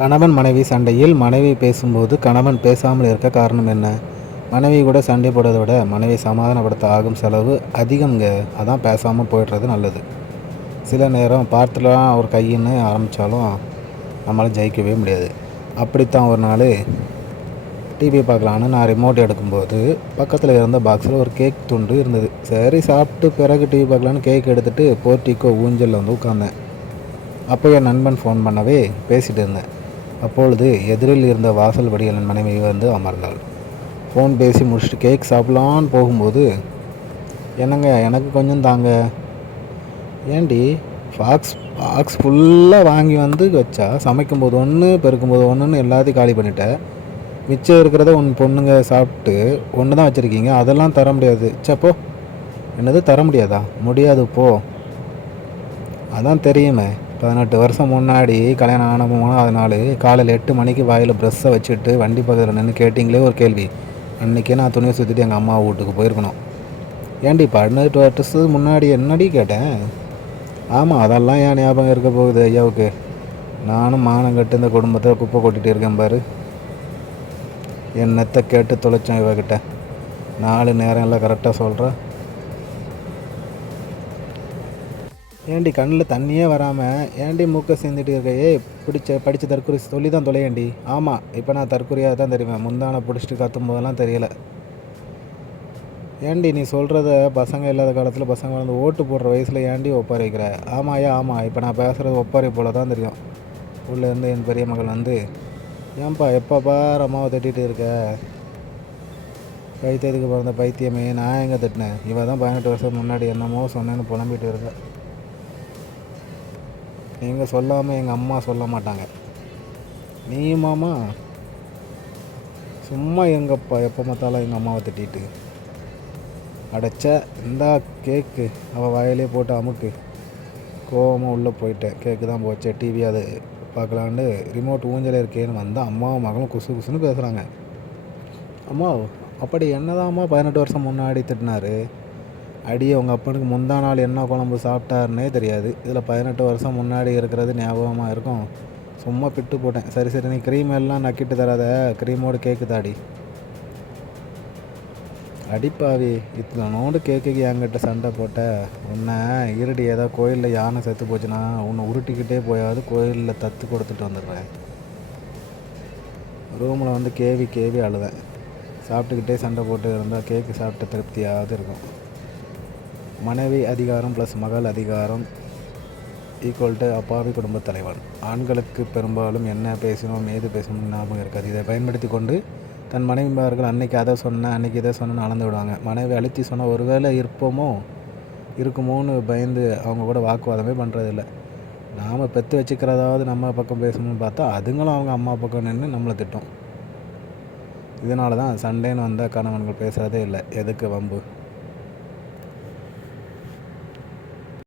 கணவன் மனைவி சண்டையில் மனைவி பேசும்போது கணவன் பேசாமல் இருக்க காரணம் என்ன? மனைவி கூட சண்டை போடுறதை விட மனைவி சமாதானப்படுத்த ஆகும் செலவு அதிகம்ங்க. அதான் பேசாமல் போயிடுறது நல்லது. சில நேரம் பார்த்துலாம் அவர் கையின்னு ஆரம்பித்தாலும் நம்மளால் ஜெயிக்கவே முடியாது. அப்படித்தான் ஒரு நாள் டிவி பார்க்கலான்னு நான் ரிமோட் எடுக்கும்போது பக்கத்தில் இருந்த பாக்ஸில் ஒரு கேக் துண்டு இருந்தது. சரி சாப்பிட்டு பிறகு டிவி பார்க்கலான்னு கேக் எடுத்துகிட்டு போர்ட்டிக்கோ ஊஞ்சலில் வந்து உட்காந்தேன் அப்போ என் நண்பன் ஃபோன் பண்ணவே பேசிகிட்டு இருந்தேன். அப்பொழுது எதிரில் இருந்த வாசல் வடிகளின் மனைவி வந்து அமர்ந்தாள். ஃபோன் பேசி முடிச்சுட்டு கேக் சாப்பிட்லான்னு போகும்போது என்னங்க எனக்கு கொஞ்சம் தாங்க. ஏண்டி பாக்ஸ் பாக்ஸ் ஃபுல்லாக வாங்கி வந்து வச்சா சமைக்கும்போது ஒன்று பெருக்கும்போது ஒன்றுன்னு எல்லாத்தையும் காலி பண்ணிட்டேன் மிச்சம் இருக்கிறத உன் பொண்ணுங்க சாப்பிட்டு ஒன்று தான் வச்சுருக்கீங்க அதெல்லாம் தர முடியாது. சப்போ என்னது தர முடியாதா? முடியாது போ. அதான் தெரியுமே பதினெட்டு வருஷம் முன்னாடி கல்யாணம் ஆன மூணாவது நாள் காலையில் எட்டு மணிக்கு வாயில் ப்ரெஷ்ஷை வச்சுட்டு வண்டி பக்கத்தில் நின்று கேட்டிங்களே ஒரு கேள்வி. அன்றைக்கே நான் துணியை சுற்றிட்டு எங்கள் அம்மா வீட்டுக்கு போயிருக்கணும். ஏன்டி பதினெட்டு வருஷத்துக்கு முன்னாடி என்னடி கேட்டேன்? ஆமாம் அதெல்லாம் ஏன் ஞாபகம் இருக்க போகுது ஐயாவுக்கு? நானும் மானம் கட்டு இந்த குடும்பத்தை குப்பை கொட்டிகிட்டு இருக்கேன் பாரு. என்னத்தை கேட்டு தொலைச்சோம் இவகிட்ட. நாலு நேரம் எல்லாம் கரெக்டாக சொல்கிறேன் ஏண்டி கண்ணில் தண்ணியே வராமல் ஏண்டி மூக்கை சேர்ந்துட்டு இருக்கையே பிடிச்ச படித்த தற்கொலை சொல்லி தான் தொலையேண்டி. ஆமாம் இப்போ நான் தற்கொலையாக தான் தெரியுவேன் முந்தானை பிடிச்சிட்டு கத்தும் போதெல்லாம் தெரியல. ஏண்டி நீ சொல்கிறத பசங்க இல்லாத காலத்தில் பசங்க வந்து ஓட்டு போடுற வயசில் ஏண்டி ஒப்பாரிக்கிற? ஆமாயா ஆமாம் இப்போ நான் பேசுகிறது ஒப்பாரி போல தான் தெரியும் உள்ளேருந்து என் பெரிய மகள் வந்து ஏன்பா எப்போ பார் அம்மாவை தட்டிகிட்டு இருக்க? பைத்தியத்துக்கு பிறந்த பைத்தியமே நான் எங்கே தட்டினேன்? இவள் தான் பதினெட்டு வருஷம் முன்னாடி என்னமோ சொன்னேன்னு புலம்பிட்டு இருக்கேன் நீங்கள் சொல்லாமல் எங்கள் அம்மா சொல்ல மாட்டாங்க. நீ மாமா சும்மா எங்கப்பா எப்போ பார்த்தாலும் எங்கள் அம்மாவை திட்டிட்டு. அடைச்ச இந்தா கேக்கு. அவள் வாயிலே போட்டு அமுக்கு. கோவமாக உள்ளே போயிட்டேன் கேக்கு தான் போச்சே டிவி அது பார்க்கலான்னு ரிமோட் ஊஞ்சல் இருக்கேன்னு வந்தால் அம்மாவும் மகளும் குசு குசுன்னு பேசுகிறாங்க அம்மா அப்படி என்னதாம்மா பதினெட்டு வருஷம் முன்னாடி திட்டினாரு? அடியே உங்கள் அப்பனுக்கு முந்தா நாள் என்ன குழம்பு சாப்பிட்டாருன்னே தெரியாது. இதில் பதினெட்டு வருஷம் முன்னாடி இருக்கிறது ஞாபகமாக இருக்கும். சும்மா பிட்டு போட்டேன். சரி சரி நீ க்ரீம் எல்லாம் நக்கிட்டு தராத. க்ரீமோடு கேக்கு தாடி. அடிப்பாவி இத்தனோடு கேக்குக்கு என்கிட்ட சண்டை போட்ட. உன்னை இருடி ஏதோ கோயிலில் யானை செத்து போச்சுன்னா உன்னை உருட்டிக்கிட்டே போயாவது கோயிலில் தத்து கொடுத்துட்டு வந்துடுறேன். ரூமில் வந்து கேவி கேவி அழுதேன் சாப்பிட்டுக்கிட்டே சண்டை போட்டு இருந்தால் கேக்கு சாப்பிட்ட திருப்தியாவது இருக்கும். மனைவி அதிகாரம் ப்ளஸ் மகள் அதிகாரம் ஈக்குவல் டு அப்பாவி குடும்பத் தலைவன். ஆண்களுக்கு பெரும்பாலும் என்ன பேசணும் ஏது பேசணும் ஞாபகம் இருக்காது. இதை பயன்படுத்தி கொண்டு தன் மனைவிமார்கள் அன்னைக்கு அதை சொன்னேன் அன்னைக்கு இதை சொன்னேன்னு அளந்து விடுவாங்க. மனைவி அழுத்தி சொன்னால் ஒருவேளை இருப்போமோ இருக்குமோன்னு பயந்து அவங்க கூட வாக்குவாதமே பண்ணுறதில்ல நாம் பெற்று வச்சுக்கிறதாவது நம்ம பக்கம் பேசணும்னு பார்த்தா அதுங்களும் அவங்க அம்மா பக்கம் நின்று நம்மளை திட்டும். இதனால தான் சண்டேன்னு வந்தால் கணவன்கள் பேசுகிறதே இல்லை. எதுக்கு வம்பு?